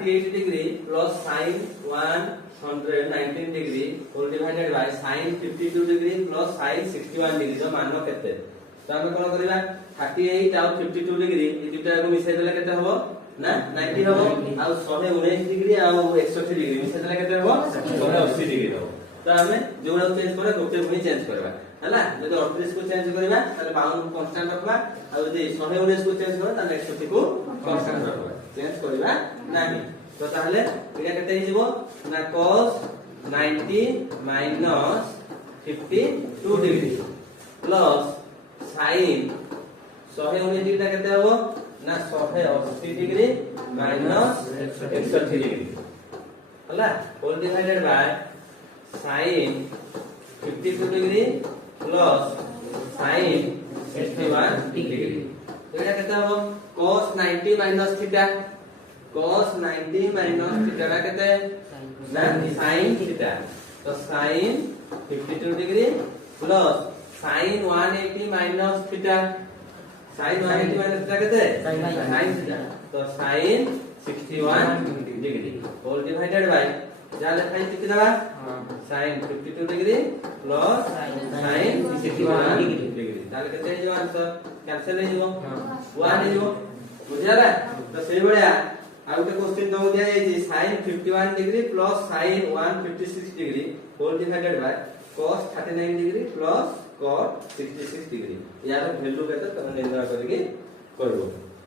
38 degree plus sin 119 degree whole divided by sin 52 degree plus sin 61 degree जो मान केते तो हम कोन करिबा 38 और 52 डिग्री ए दुटा को मिसाइ देले केते हबो ना 90 हबो आ 119 डिग्री आ 61 डिग्री मिसाइ देले केते हबो 180 डिग्री हबो तो हमें जोड़ा चेंज करे गोटे भूमि चेंज करबा हला जदि 38 को चेंज करबा ताले बाउंड कांस्टेंट रखबा आ जदि 119 को चेंज करबा ताले 61 को कांस्टेंट रखबा चेंज करबा नाही तो ताले एटा केते हिजबो ना cos 90 minus 52 degree plus sin 119 degree केते हबो ना 180 डिग्री माइनस 61 डिग्री हला whole divided by sin 52 degree plus sin 61 degree तो एटा केते हबो cos 90 minus theta cos 90 minus theta रा केते ना sin थीटा तो sin 52 degree plus sin 180 minus theta sin 180 minus theta केते sin थीटा तो sin 61 degree whole divided by जा लिखा है कितना बा sin 52 degree plus sin 61 degree ताले केते जो आंसर कैंसिल हो जिवो 1 हो जिवो बुझाला तो सेही बळिया आ उते क्वेश्चन दउ दिया जाई sin 51 degree plus sin 156 degree whole divided by cos 39 degree plus cot 66 degree यार वैल्यू केते तने निर्णय करके करबो